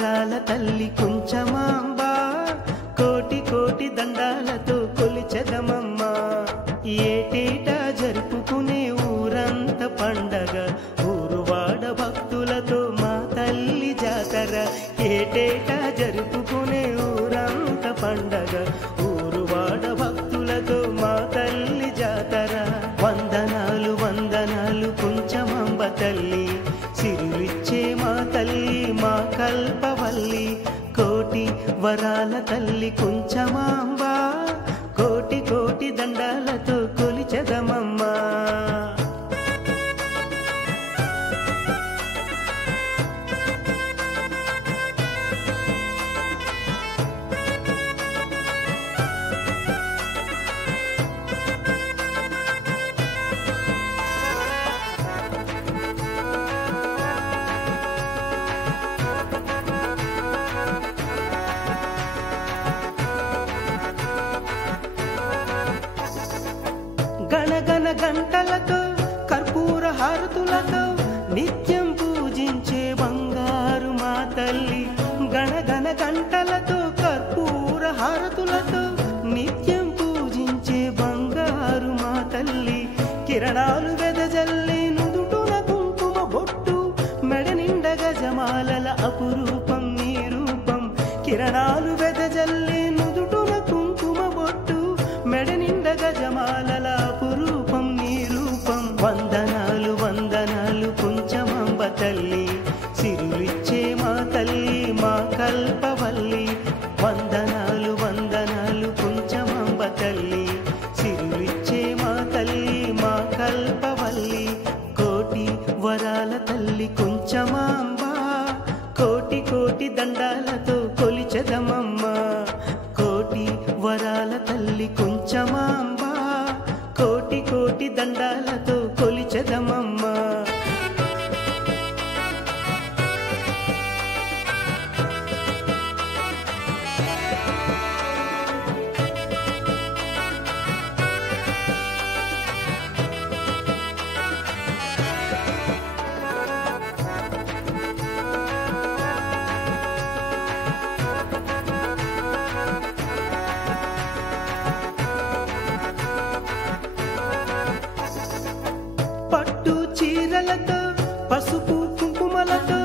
వరాల తల్లి కుంచమాంబ కోటి కోటి దండాలతో కొలిచెదమమ్మ ఏటేటా జరుపుకునే ఊరంత పండగ ఊరువాడ భక్తులతో మా తల్లి జాతర ఏటేటా జరుపుకునే ఊరంత పండగ ఊరువాడ భక్తులతో మా తల్లి జాతర వందనాలు వందనాలు కుంచమాంబ తల్లి సిరులిచ్చే మా తల్లి మా కల్పవల్లి కోటి వరాల తల్లి కుంచమాంబ కోటి కోటి దండాలతో కొలిచెదమమ్మా గణగణ గంటలతో కర్పూర హారతులతో నిత్యం పూజించే బంగారు మా తల్లి గణగణ గంటలతో కర్పూర హారతులతో నిత్యం పూజించే బంగారు మా తల్లి కిరణాలు వెదజల్లి నుదుటున కుంకుమ బొట్టు మెడ నిండ గజమాలల అపురూపం నీ రూపం కిరణాలు వెదజల్లి నుదుటున కుంకుమ బొట్టు మెడ నిండ గజమాలల అపురూపం నీ రూపం వందనాలు వందనాలు కుంచమాంబ తల్లి సిరులిచ్చే మా తల్లి మా కల్పవల్లి వందనాలు వందనాలు కుంచమాంబ తల్లి సిరులిచ్చే మా తల్లి మా కల్పవల్లి కోటి వరాల తల్లి కుంచమాంబ కోటి కోటి దండాలతో కొలిచెదమమ్మ కోటి వరాల తల్లి కుంచమాంబ కోటి కోటి దండాలతో కొలిచెదమమ్మా పట్టు చీరలతో పసుపు కుంకుమలతో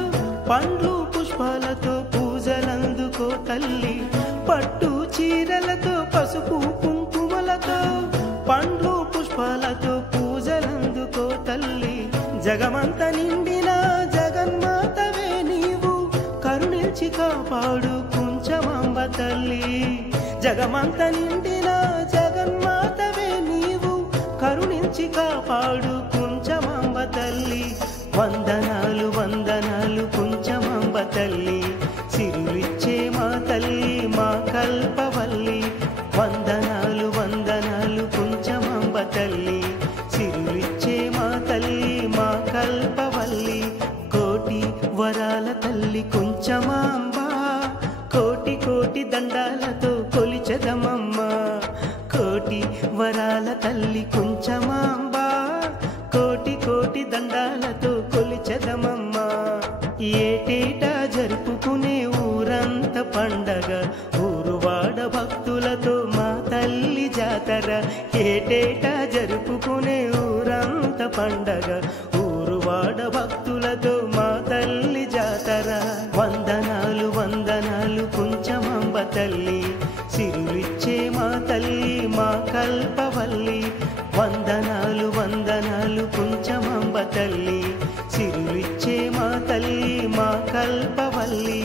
పండ్లు పుష్పాలతో పూజలందుకో తల్లి పట్టు చీరలతో పసుపు కుంకుమలతో పండ్లు పుష్పాలతో పూజలందుకో తల్లి జగమంత నిండిన జగన్మాతవే నీవు కరుణించి కాపాడు కుంచమాంబ తల్లి జగమంత నిండిన జగన్మాతవే నీవు కరుణించి కాపాడు కుంచమాంబ తల్లి వందనాలు వందనాలు కుంచమాంబ తల్లి సిరులిచ్చే మా తల్లి మా కల్పవల్లి వందనాలు వందనాలు కుంచమాంబ తల్లి సిరులిచ్చే మా తల్లి మా కల్పవల్లి కోటి వరాల తల్లి కుంచమాంబ కోటి కోటి దండాలతో కొలిచెదమమ్మ కోటి వరాల తల్లి కుంచమాంబ కోటి కోటి దండాలతో కొలిచెదమమ్మ ఏటేటా జరుపుకునే ఊరంత పండగ ఊరువాడ భక్తులతో మా తల్లి జాతర ఏటేటా జరుపుకునే ఊరంత పండగ ఊరువాడ భక్తులతో మా తల్లి జాతర వందనాలు వందనాలు కుంచమాంబ తల్లి సిరులిచ్చే మా తల్లి మా కల్పవల్లి వందనాలు వందనాలు కుంచమాంబ తల్లి సిరులిచ్చే మా తల్లి మా కల్పవల్లి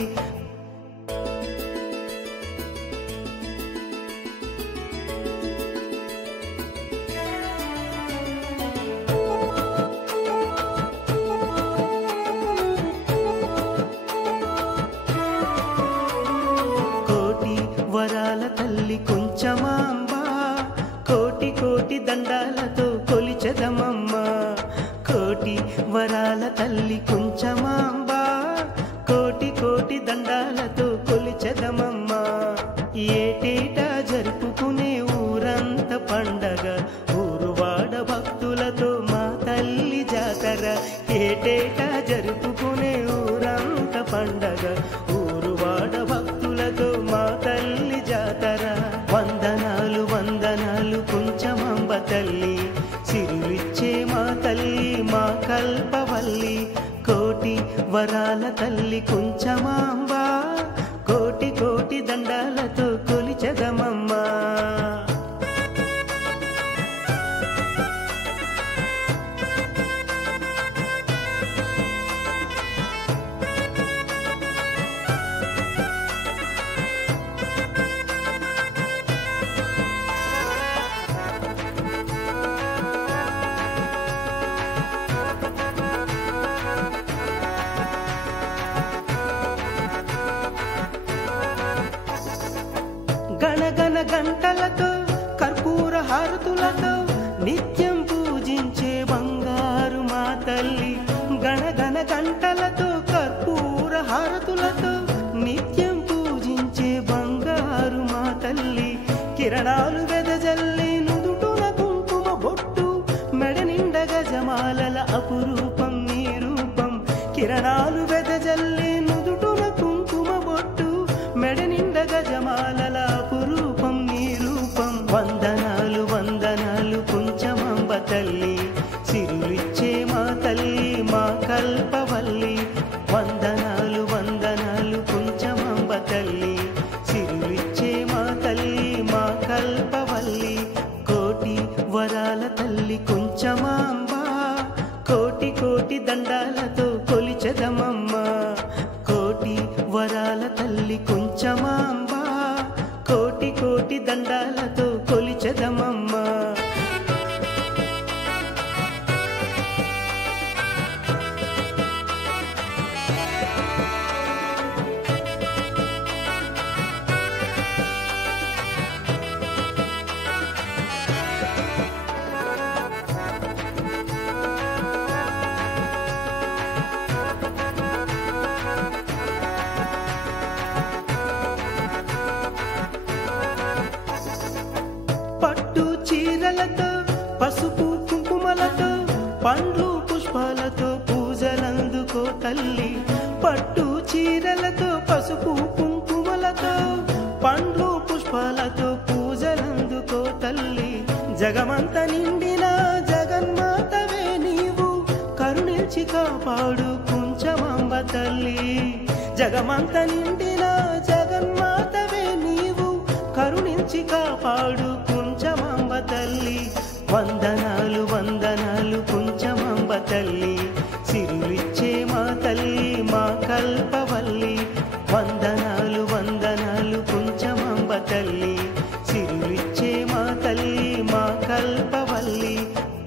కోటి వరాల తల్లి కుంచమాంబ కోటి కోటి దండాలతో కొలిచెదమమ్మ కోటి వరాల తల్లి కుంచమాంబ కోటి కోటి దండాలతో కొలిచెదమమ్మ ఏటేటా జరుపుకునే ఊరంత పండగ ఊరువాడ భక్తులతో మా తల్లి జాతర ఏటేటా జరుపుకునే ఊరంత పండగ ఊరు వరాల తల్లి కుంచమాంబ కోటి కోటి దండాలతో కొలిచెదమమ్మా. గణగణ గంటలతో కర్పూర హారతులతో నిత్యం పూజించే బంగారు మా తల్లి. గణగణ గంటలతో కర్పూర హారతులతో నిత్యం పూజించే బంగారు మా తల్లి. కిరణాలు వెదజల్లి నుదుటున కుంకుమ బొట్టు మెడ నిండ గజమాలల అపురూపం నీ రూపం. కిరణాలు వెదజల్లి నుదుటున కుంకుమ బొట్టు మెడ నిండ గజమాలల అపురూపం నీ రూపం. వందనాలు వందనాలు కుంచమాంబ తల్లి సిరులిచ్చే మా తల్లి మా కల్పవల్లి. వందనాలు వందనాలు కుంచమాంబ తల్లి సిరులిచ్చే మా తల్లి మా కల్పవల్లి. కోటి వరాల తల్లి కుంచమాంబ కోటి కోటి దండాలతో కొలిచెదమమ్మా. కోటి వరాల తల్లి కుంచమాంబ కోటి కోటి దండాలతో కొలిచెదమమ్మా. పట్టు చీరలతో పసుపు కుంకుమలతో పండ్లు పుష్పాలతో పూజలందుకో తల్లి. పట్టు చీరలతో పసుపు కుంకుమలతో పండ్లు పుష్పాలతో పూజలందుకో తల్లి. జగమంత నిండిన జగన్మాతవే నీవు కరుణించి కాపాడు కుంచమాంబ తల్లి. జగమంత నిండిన జగన్మాతవే నీవు కరుణించి కాపాడు కుంచమాంబ తల్లి. వందనాలు వందనాలు కుంచమాంబ తల్లి సిరులిచ్చే మా తల్లి మా కల్పవల్లి. వందనాలు వందనాలు కుంచమాంబ తల్లి సిరులిచ్చే మా తల్లి మా కల్పవల్లి.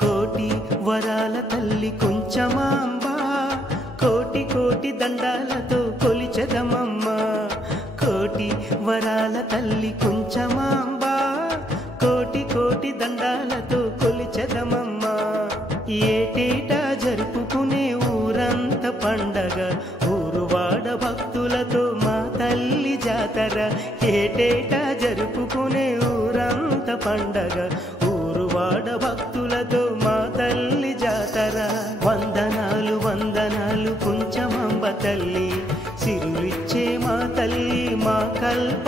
కోటి వరాల తల్లి కుంచమాంబ కోటి కోటి దండాలతో కొలిచెదమమ్మా. కోటి వరాల తల్లి కుంచమాంబ కోటి కోటి దండాలతో కొలిచెదమమ్మా. ఏటేటా జరుపుకునే ఊరంత పండగ ఊరువాడ భక్తులతో మా తల్లి జాతర. ఏటేటా జరుపుకునే ఊరంత పండగ ఊరువాడ భక్తులతో మా తల్లి జాతర. వందనాలు వందనాలు కుంచమాంబ తల్లి సిరులిచ్చే మా తల్లి మా కల్ప